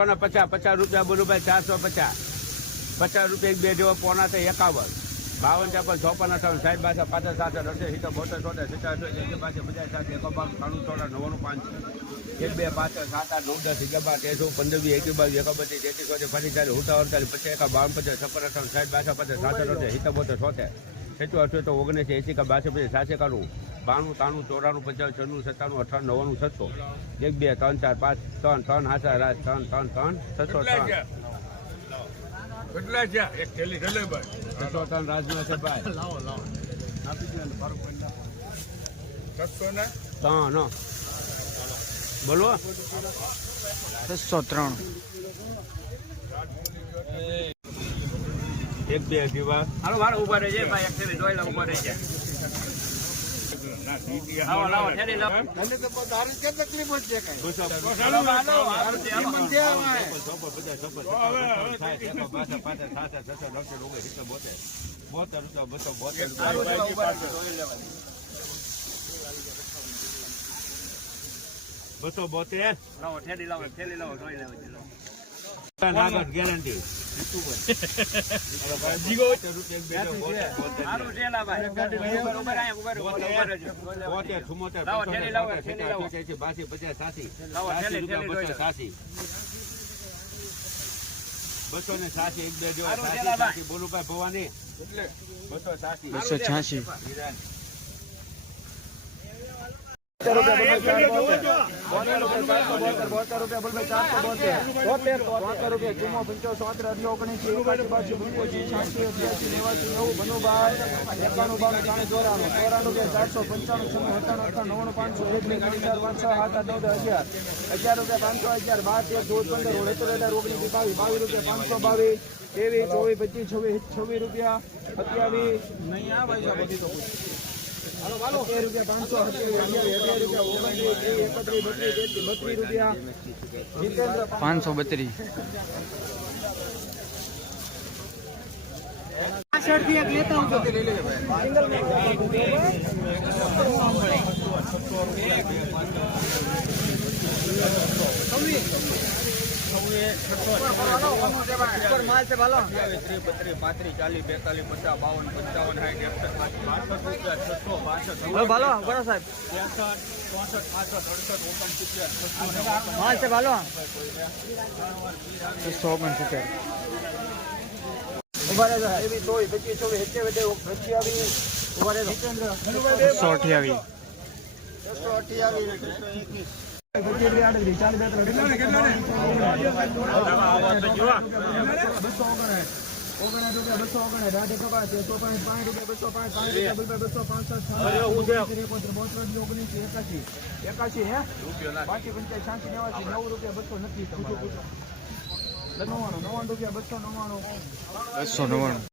પચાસ પચાસ રૂપિયા બોલુભાઈ ચારસો પચાસ. પચાસ રૂપિયા એક બે જેવો પોણા થઈ એકાવન. બાવન ચાપન ચોપન, અઠાવન સાહેબ પાસે પાછળ સાથે રસે સિત્તેર, બોતેર સિત્તેર અઠ્યોતેર એસી પાસે પચાસ સાથે એકો, બાર ત્રાણું ચોડા નવ્વાણું, પાંચ. એક, બે પાછળ સાત, આઠ, નવ, દસ, અગિયાર, બાર તેરસો પંદર, વીસ, એકવીસ, બાવીસ એકોબત્રીસ તેત્રીસ, ચોત્રીસ પચીસ ચાલીસ ઉઠા અડતાલીસ પચાસ એકા બાવન, પચાસ, છપ્પન, અઠાવન સાહેબ પાસે પચાસ સાથે રસે સિત્તેર, બોતેર, છોતેર. છેચું અઠ્યોતેર ઓગણીસ એસી કા બાસઠ પછી સાસે કાઢું બાણું તાણું ચોરાણું પચાસ છન્નું સત્તાણું અઠાણું નવ્વાણું છસો. એક બે ત્રણ ચાર પાંચ ત્રણ ત્રણ હાથા રાજ ત્રણ ત્રણ ત્રણ છસો ત્રણ. કેટલા છે એક થેલી થેલી ભાઈ. છસો ત્રણ રાજમાં છે ભાઈ. છસો ને? ત્રણ બોલો. છસો ત્રણ. એક બે દીવા હાલો વાળો ઊભા રહેજે ભાઈ એક ઊભા રહેજે લાવો લાવો થેલી લાવો બસો હાલો હાલો હાલો બોતેર. બસો બોતેર. બસો બોતેર. લાવો થેલી લાવો ઠેલી લાવો જોઈ લાવો. ગેરંટી બાસી. ને સાસી એક બે બોલું ભાઈ ભવાની બસો સાસી બસો છ્યાસી અગિયાર રૂપિયા પાંચસો અગિયાર બાર તેર ચૌદ પંદર ઓળ હજાર ઓગણીસ બાવીસ બાવીસ રૂપિયા પાંચસો બાવીસ ત્રેવીસ ચોવીસ પચીસ છવ્વીસ છવ્વીસ રૂપિયા સત્યાવીસ નહીં આ ભાઈ પાંચસો રૂપિયા ત્રીસ એકત્રીસ બત્રીસ તેત્રીસ બત્રીસ રૂપિયા જીતેન્દ્ર પાંચસો બત્રીસ પાંત્રીસ ચાલીસ બેતાલીસ પચાસ બાવન પંચાવન સાઠ ભાલો બરો સાહેબ. હા સાહેબ હાલો. ઊભા રહેજો છસો અઠ્યાવીસ. છસો અઠ્યાવીસ પચીસ રૂપિયા આડત્રીસ ચાલીસ બેતાલીસ બસો ઓગણ ઓગણ રૂપિયા બસો ઓગણ રાધે કપા તેરસો પાંચ પાંચ રૂપિયા બસો પાંચ પાંચ રૂપિયા બસો બસો પાંસઠ બોતેર ઓગણીસ એકાસી એકાસી હે? બાકી પંચાયત શાંતિ નેવાસી નવ રૂપિયા બસો નથી નવ્વાણું નવ્વાણું રૂપિયા બસો નવ્વાણું. બસો નવ્વાણું.